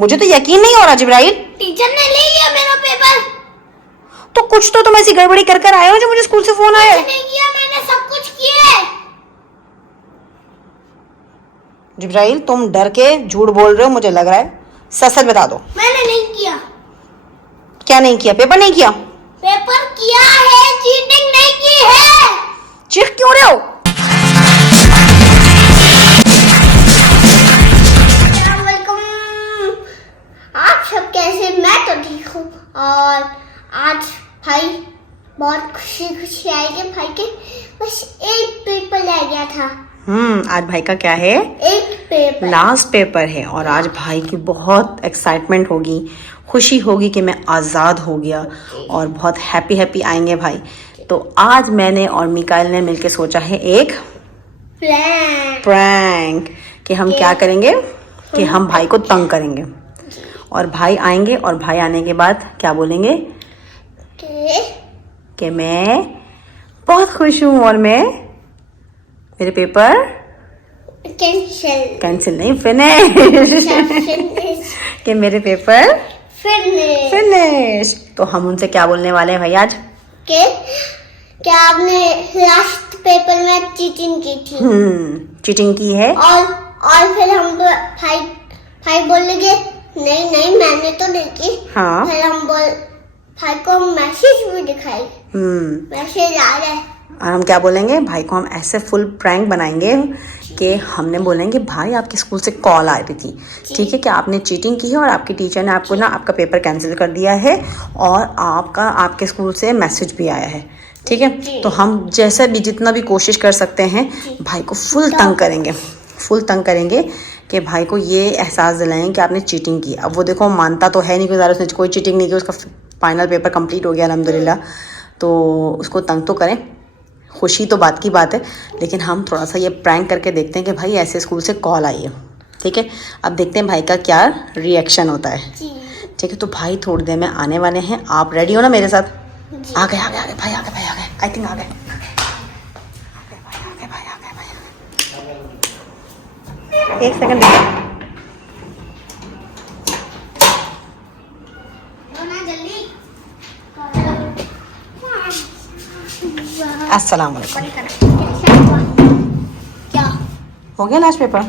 मुझे तो यकीन नहीं हो रहा जिब्राइल। टीचर ने ले लिया मेरा पेपर। तो कुछ तो तुम ऐसी गड़बड़ी कर कर आए हो जो मुझे स्कूल से फोन आया। नहीं किया, मैंने सब कुछ किया है। जिब्राइल तुम डर के झूठ बोल रहे हो, मुझे लग रहा है। सच सच बता दो। मैंने नहीं किया। क्या नहीं किया? पेपर नहीं किया? पेपर किया है, चीटिंग नहीं की है। चीख क्यों रहे हो? आप सब कैसे? मैं तो ठीक हूँ। और आज भाई बहुत खुशी आई कि भाई के बस एक पेपर रह गया था। आज भाई का क्या है? एक पेपर, लास्ट पेपर है। और आज भाई की बहुत एक्साइटमेंट होगी, खुशी होगी कि मैं आज़ाद हो गया और बहुत हैप्पी हैप्पी आएंगे भाई। तो आज मैंने और मिकाइल ने मिलके सोचा है एक प्रैंक कि हम क्या करेंगे कि हम भाई को तंग करेंगे और भाई आएंगे और भाई आने के बाद क्या बोलेंगे कि मैं बहुत खुश हूँ और मैं मेरे पेपर कैंसिल नहीं फिनिश कि मेरे पेपर फिनिश। तो हम उनसे क्या बोलने वाले हैं भाई आज? क्या आपने लास्ट पेपर में चीटिंग की थी? चीटिंग की है। और फिर हम भाई बोलेंगे नहीं नहीं मैंने तो नहीं की। हाँ। फिर हम भाई को मैसेज भी दिखाई, मैसेज आ रहा है। और हम क्या बोलेंगे भाई को? हम ऐसे फुल प्रैंक बनाएंगे कि हमने बोलेंगे भाई आपके स्कूल से कॉल आ रही थी, ठीक है, कि आपने चीटिंग की है और आपकी टीचर ने आपको ना आपका पेपर कैंसिल कर दिया है और आपके स्कूल से मैसेज भी आया है, ठीक है। तो हम जैसे भी जितना भी कोशिश कर सकते हैं भाई को फुल तंग करेंगे कि भाई को ये एहसास दिलाएं कि आपने चीटिंग की। अब वो देखो मानता तो है नहीं कि उसने कोई चीटिंग नहीं की, उसका फाइनल पेपर कंप्लीट हो गया अल्हम्दुलिल्लाह। तो उसको तंग तो करें, खुशी तो बात की बात है, लेकिन हम थोड़ा सा ये प्रैंक करके देखते हैं कि भाई ऐसे स्कूल से कॉल आई है, ठीक है। अब देखते हैं भाई का क्या रिएक्शन होता है, ठीक है। तो भाई थोड़ी देर में आने वाले हैं, आप रेडी हो ना मेरे साथ? आ गए भाई आ गए आई थिंक आ गए। एक सेकंड अस्सलाम वालेकुम। क्या हो गया लास्ट पेपर?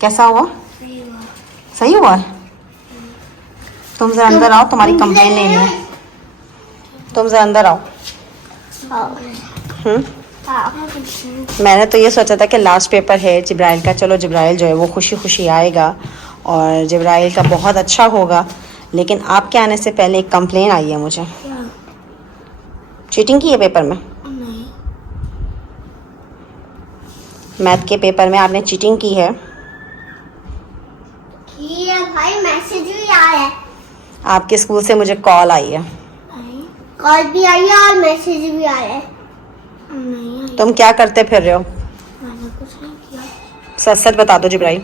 कैसा हुआ? सही हुआ है? तुम जरा अंदर आओ, तुम्हारी कंप्लेन लेनी है। तुम जरा अंदर आओ। मैंने तो ये सोचा था कि लास्ट पेपर है जिब्राइल का, चलो जिब्राइल जो है वो खुशी खुशी आएगा और जिब्राइल का बहुत अच्छा होगा, लेकिन आपके आने से पहले एक कंप्लेन आई है मुझे। चीटिंग की है पेपर में? नहीं। मैथ के पेपर में आपने चीटिंग की है? भाई मैसेज भी आया है। आपके स्कूल से मुझे कॉल आई है। कॉल भी आई है और मैसेज भी आया है। नहीं आई। तुम क्या करते फिर रहे हो? मैंने कुछ नहीं किया। सच बता दो जिब्राइल,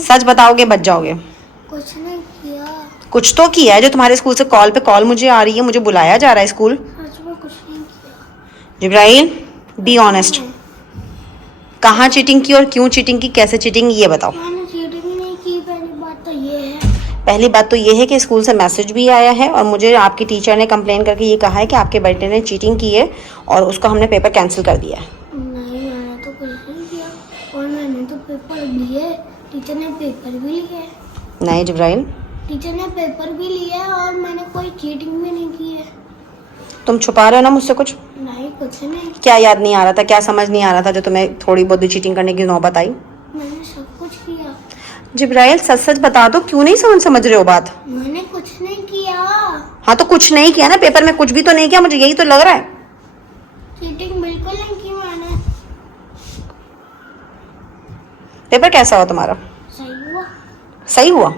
सच बताओगे बच जाओगे। कुछ नहीं किया। कुछ तो किया है जो तुम्हारे स्कूल से कॉल पे कॉल मुझे आ रही है, मुझे बुलाया जा रहा है स्कूल। सच में कुछ नहीं किया। जिब्राइल बी ऑनेस्ट, कहाँ चीटिंग की और क्यों चीटिंग की, कैसे चीटिंग, ये बताओ। मैंने चीटिंग नहीं की। पहली बात तो ये है कि स्कूल से मैसेज भी आया है और मुझे आपकी टीचर ने कंप्लेन करके ये कहा है कि आपके बेटे ने चीटिंग की है और उसको हमने पेपर कैंसिल कर दिया है। नहीं मैंने तो कुछ नहीं किया और मैंने तो पेपर लिए, टीचर ने पेपर भी लिए। नहीं जिब्राइल, टीचर ने पेपर भी लिया और मैंने कोई चीटिंग भी नहीं की है। तुम छुपा रहे हो ना मुझसे कुछ? नहीं कुछ नहीं। क्या याद नहीं आ रहा था, क्या समझ नहीं आ रहा था जो तुम्हें थोड़ी बहुत भी चीटिंग करने की नौबत आई? मैंने सब कुछ किया। जिब्राइल सच बता दो, क्यों नहीं समझ रहे हो बात? मैंने कुछ नहीं किया। हाँ तो कुछ नहीं किया ना, पेपर में कुछ भी तो नहीं किया, मुझे यही तो लग रहा है। चीटिंग बिल्कुल नहीं की मैंने। पेपर कैसा हुआ तुम्हारा? सही हुआ। सही हुआ?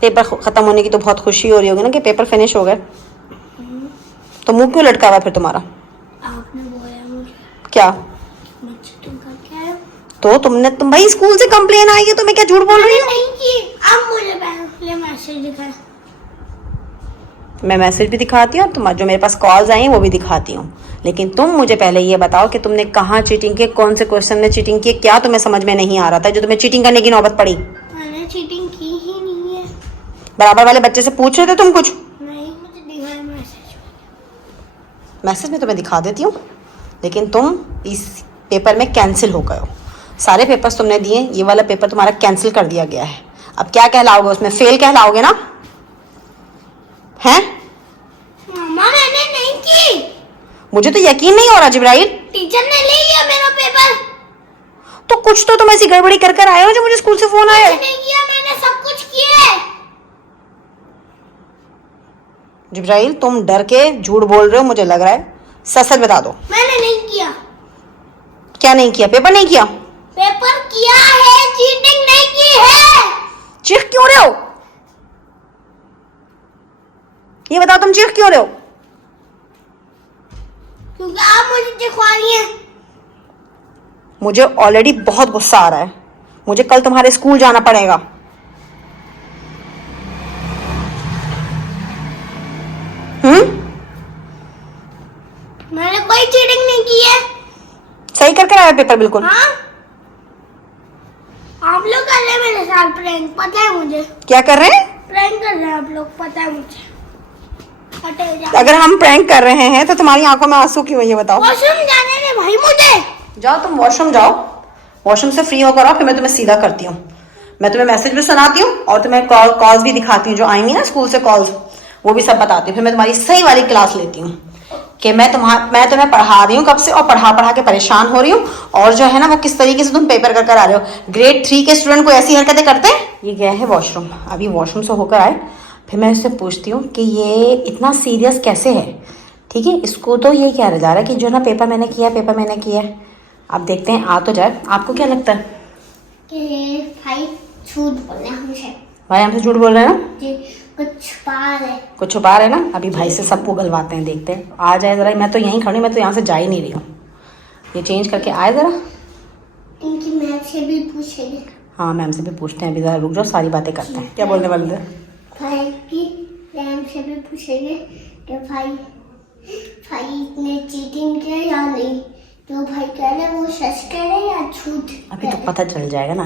पेपर खत्म होने की तो बहुत खुशी हो रही होगी ना कि पेपर फिनिश हो गए। तो मुंह क्यों लटका हुआ फिर तुम्हारा? आपने बोला मुझे क्या? मैं चीटिंग करके आया। तो तुम भाई स्कूल से कंप्लेन आई है तो मैं क्या झूठ बोल रही हूँ? नहीं की। अब मुझे पहले मैसेज दिखा। मैं मैसेज भी दिखाती हूँ, तुम्हारे जो मेरे पास कॉल्स आई हैं वो भी दिखाती हूँ। लेकिन तुम मुझे पहले ये बताओ कि तुमने कहाँ चीटिंग की, कौन से क्वेश्चन में चीटिंग की, क्या तुम्हें समझ में नहीं आ रहा था जो तुम्हें चीटिंग करने की नौबत पड़ी? मैंने चीटिंग की ही नहीं है। बराबर वाले बच्चे से पूछ रहे थे तुम कुछ? नहीं, मुझे दिखाया मैसेज। मैसेज में तुम्हें दिखा देती हूँ, लेकिन तुम इस पेपर में कैंसिल हो गए हो। सारे पेपर्स तुमने दिए, ये वाला पेपर तुम्हारा कैंसिल कर दिया गया है। अब क्या कहलाओगे उसमें? फेल कहलाओगे ना? हैं? मम्मा मैंने नहीं की। मुझे तो यकीन नहीं हो रहा जिब्राइल। टीचर ने ले लिया मेरा पेपर। तो कुछ तो तुम ऐसी गड़बड़ी कर कर आए हो जो मुझे स्कूल से फोन आया। नहीं किया, मैंने सब कुछ किया है। जिब्राइल तुम डर के झूठ बोल रहे हो, मुझे लग रहा है। सच सच बता दो। मैंने नहीं किया। क्या नहीं किया? पेपर नहीं किया? पेपर किया है, चीटिंग नहीं की है। चीख क्यों रहे हो? ये बताओ तुम चीख क्यों रहे हो? क्योंकि आप मुझे दिखवा रही हैं। मुझे ऑलरेडी बहुत गुस्सा आ रहा है। मुझे कल तुम्हारे स्कूल जाना पड़ेगा। मैंने कोई चीटिंग नहीं की है। सही करके आया पेपर बिल्कुल। हाँ? आप लोग कर रहे हैं मेरे साथ प्रैंक, पता है मुझे। क्या कर रहे हैं? प्रैंक कर रहे हैं आप लोग, पता है मुझे। हटे जाओ। अगर हम प्रैंक कर रहे हैं तो तुम्हारी आंखों में आंसू क्यों है ये बताओ? वॉशरूम जाने दे भाई मुझे। जाओ तुम वॉशरूम जाओ, वॉशरूम से फ्री होकर आओ, फिर मैं तुम्हें सीधा करती हूँ। मैं तुम्हें मैसेज भी सुनाती हूँ और तुम्हें कॉल्स भी दिखाती हूँ जो आई ना स्कूल से कॉल्स, वो भी सब बताती हूँ। फिर मैं तुम्हारी सही वाली क्लास लेती हूँ कि मैं तुम्हें पढ़ा रही हूँ कब से, और पढ़ा के परेशान हो रही हूँ। और जो है ना वो किस तरीके से तुम पेपर कर कर आ रहे हो। ग्रेड 3 के स्टूडेंट को ऐसी हरकतें करते हैं। ये गया है वॉशरूम, अभी वॉशरूम से होकर आए, फिर मैं इससे पूछती हूँ कि ये इतना सीरियस कैसे है। ठीक है, इसको तो ये क्या जा रहा है कि जो ना पेपर मैंने किया है। अब देखते हैं, आ तो जाए। आपको क्या लगता है? कि भाई झूठ बोल रहे हैं हमसे। भाई हमसे झूठ बोल रहे हैं ना? जी, कुछ छुपा रहे। कुछ छुपा रहे ना? अभी भाई से सब उगलवाते हैं, देखते हैं। आ जाए जरा, मैं तो यहीं खड़ी, मैं तो यहाँ से जा ही नहीं रही हूँ। ये चेंज करके आए जरा। इनकी मैम से भी पूछेंगे। हाँ मैम से भी पूछते हैं, अभी जरा रुक जाओ, सारी बातें करते हैं। क्या बोलने वाले थे? भाई की मैम से भी पूछेंगे कि भाई ने चीटिंग किया या नहीं। जो भाई कह रहे वो सच कह रहे या झूठ? अभी तो पता चल जाएगा ना।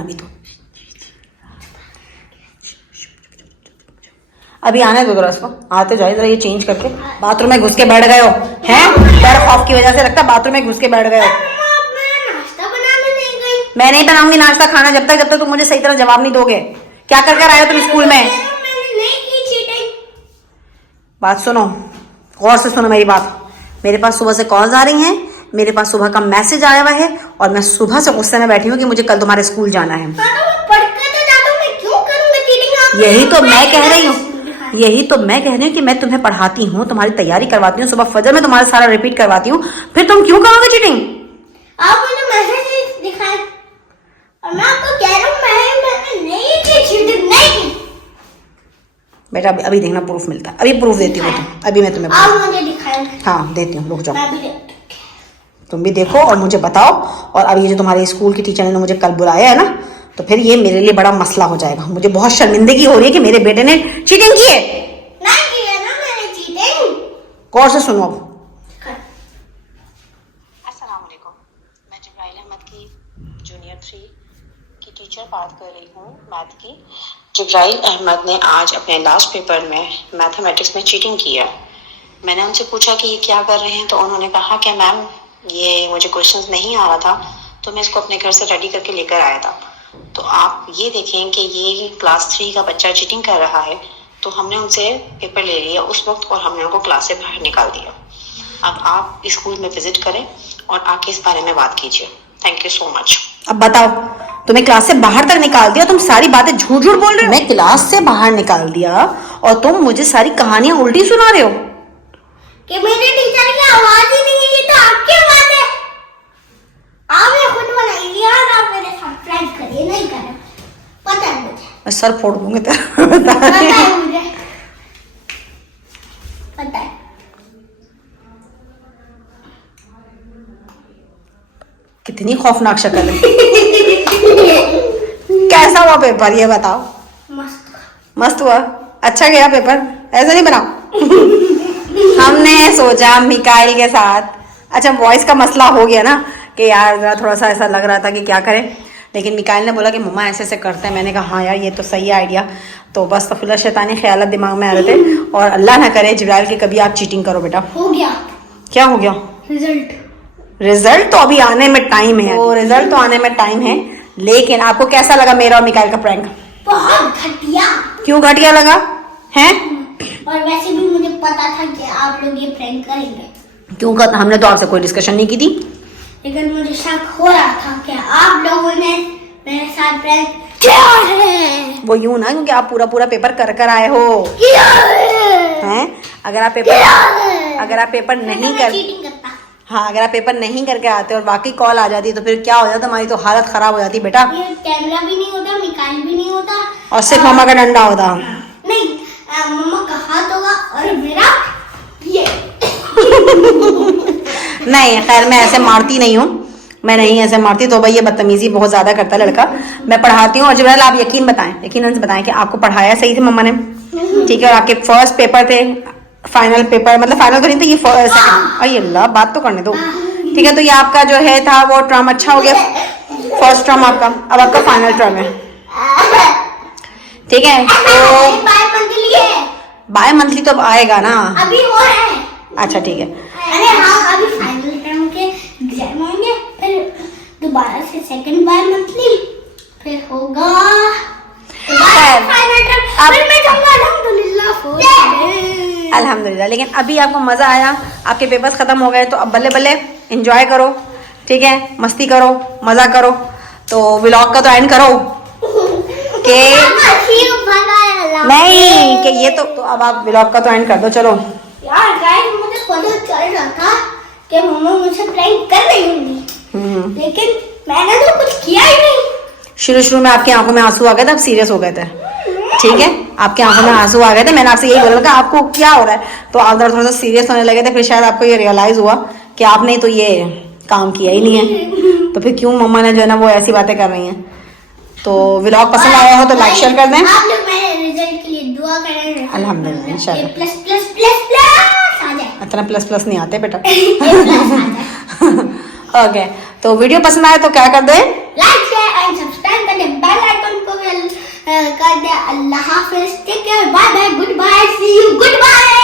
अभी आने दो जरा इसको, आते जाए जरा। ये चेंज करके बाथरूम में घुस के बैठ गए हो हैं? डर खौफ की वजह से लगता है बाथरूम में घुस के बैठ गए हो। नाश्ता बनाने नहीं गई। मैं नहीं बनाऊंगी नाश्ता खाना जब तक तुम मुझे सही तरह जवाब नहीं दोगे। क्या कर कर आए हो तुम स्कूल में? मैंने नहीं की चीटिंग। बात सुनो, गौर से सुनो मेरी बात। मेरे पास सुबह से कॉल्स आ रही हैं, मेरे पास सुबह का मैसेज आया हुआ है, और मैं सुबह से गुस्से में बैठी हूँ कि मुझे कल तुम्हारे स्कूल जाना है। यही तो मैं कह रही हूँ कि मैं तुम्हें पढ़ाती हूँ, तुम्हारी तैयारी करवाती हूँ, सुबह फजर में तुम्हारा सारा रिपीट करवाती हूँ, फिर तुम क्यों करोगे चीटिंग? आप मुझे मैसेज दिखाए और मैं आपको कह रहा हूँ मैंने नहीं की चीटिंग, नहीं की। बेटा अभी देखना प्रूफ मिलता है, अभी प्रूफ देती हूँ। अभी मैं तुम्हें आप मुझे दिखाए। हाँ देती हूँ, रुक जाओ। मैं भी तुम भी देखो और मुझे बताओ। और अब ये जो तुम्हारे स्कूल की टीचर ने मुझे कल बुलाया है ना, तो फिर ये मेरे लिए बड़ा मसला हो जाएगा। मुझे बहुत शर्मिंदगी हो रही है कि मेरे बेटे ने चीटिंग की है। नहीं की है ना मैंने चीटिंग। गौर से सुनो। अस्सलाम वालेकुम, मैं जिब्राइल अहमद की जूनियर 3 की टीचर बात कर रही हूँ, मैथ की। जिब्राइल अहमद ने आज अपने लास्ट पेपर में मैथमेटिक्स में चीटिंग की है। मैंने उनसे पूछा कि ये क्या कर रहे हैं, तो उन्होंने कहा कि मैम ये मुझे क्वेश्चंस नहीं आ रहा था, तो मैं इसको अपने घर से रेडी करके लेकर आया था। तो आप ये देखें कि ये क्लास 3 का बच्चा चीटिंग कर रहा है, तो हमने उनसे पेपर ले लिया उस वक्त और हमने उनको क्लास से बाहर निकाल दिया। अब आप स्कूल में विजिट करें और आके इस बारे में बात कीजिए। Thank you so much. अब बताओ, तुम्हें क्लास से बाहर तक निकाल दिया, तुम सारी बातें झूठ झूठ बोल रहे हो। मैं क्लास से बाहर निकाल दिया और तुम मुझे सारी कहानियां उल्टी सुना रहे हो कि मेरे टीचर की आवाज ही नहीं है, ये तो आपकी आवाज है। आपने खुद बनाई यार, आप मेरे साथ प्रैंक करिए, नहीं करें, पता है मुझे। मैं सर फोड़ दूंगी तेरा। पता है मुझे, पता है। कितनी खौफनाक शक्ल है। कैसा हुआ पेपर ये बताओ? मस्त। मस्त हुआ? अच्छा गया पेपर? ऐसा नहीं बनाओ। हमने सोचा मिकाइल के साथ, अच्छा वॉइस का मसला हो गया ना कि यार जरा थोड़ा सा ऐसा लग रहा था कि क्या करें, लेकिन मिकाइल ने बोला कि मम्मा ऐसे ऐसे करते हैं। मैंने कहा हाँ यार ये तो सही आइडिया। तो बस तफिला शैतानी ख्यालात दिमाग में आ रहे थे, और अल्लाह ना करे जिब्राइल की कभी आप चीटिंग करो बेटा। हो गया क्या हो गया? रिजल्ट तो अभी आने में टाइम है, तो रिजल्ट तो आने में टाइम है। लेकिन आपको कैसा लगा मेरा और मिकाइल का प्रैंक? बहुत घटिया। क्यों घटिया लगा है? और वैसे भी मुझे पता था कि आप लोग ये प्रैंक करेंगे। क्यों कर, हमने तो आपसे कोई डिस्कशन नहीं की थी। लेकिन मुझे शक हो रहा था कि आप लोगों ने मेरे साथ प्रैंक किया है। वो यूं ना, क्योंकि आप पूरा पूरा पेपर कर कर आए हो किया है। हैं। अगर आप पेपर नहीं कर, चीटिंग करता। हाँ अगर आप पेपर नहीं करके आते और बाकी कॉल आ जाती तो फिर क्या हो जाता? हमारी तो हालत खराब हो जाती बेटा। ये कैमरा भी नहीं होता, मिकाइल भी नहीं होता, और सिर्फ मम्मा का डंडा होता। नहीं मम्मा का हाथ होगा और मेरा ये। नहीं खैर, मैं ऐसे मारती नहीं हूँ, मैं नहीं ऐसे मारती। तो भाई ये बदतमीजी बहुत ज्यादा करता है लड़का। मैं पढ़ाती हूँ। और जिब्राइल आप यकीनन से बताएं कि आपको पढ़ाया सही थे मम्मा ने, ठीक है? और आपके फर्स्ट पेपर थे, फाइनल पेपर, मतलब फाइनल तो नहीं था ये, सेकंड। अरे अल्लाह बात तो करने दो, ठीक है? तो ये आपका जो है था वो टर्म अच्छा हो गया, फर्स्ट टर्म आपका। अब आपका फाइनल टर्म है, ठीक है? तो बाय मंथली तो अब आएगा ना, अभी हो रहा है। अच्छा ठीक है। अरे हाँ, अभी फाइनल टर्म के एग्जाम होंगे, फिर दोबारा से सेकंड बाय मंथली, फिर होगा फाइनल टर्म, फिर मैं कहूँगा अल्हम्दुलिल्लाह। अल्हम्दुलिल्लाह। लेकिन अभी आपको मजा आया, आपके पेपर्स खत्म हो गए, तो अब बल्ले बल्ले एंजॉय करो, ठीक है? मस्ती करो, मजा करो। तो व्लॉग का तो एंड करो के नहीं कि ये तो अब आप व्लॉग का तो एंड कर दो। चलो यार गाइस, मुझे पता चल रहा था कि मम्मा मुझसे प्रैंक कर रही होंगी, लेकिन मैंने तो कुछ किया ही नहीं। शुरू में आपकी आंखों में आंसू आ गए थे, आप सीरियस हो गए थे, ठीक है? आपकी आंखों में आंसू आ गए थे। मैंने आपसे यही बोला था आपको क्या हो रहा है, तो आप थोड़ा सा सीरियस होने लगे थे। फिर शायद आपको ये रियलाइज हुआ कि आपने तो ये काम किया ही नहीं है, तो फिर क्यों मम्मा ने जो है ना वो ऐसी बातें कर रही हैं। तो व्लॉग पसंद आया हो तो लाइक शेयर कर दें। आप लोग मेरे रिजल्ट के लिए दुआ करें। अल्हम्दुलिल्लाह, इंशाल्लाह। प्लस प्लस प्लस प्लस आ जाए। इतना प्लस नहीं आते बेटा। प्लस आ जाए। ओके, तो वीडियो पसंद आए तो क्या कर दें? लाइक शेयर एंड सब्सक्राइब कर दें, बेल आइकन को भी कर दें। अल्लाह हाफिज, take care, bye bye, goodbye, see you, good bye.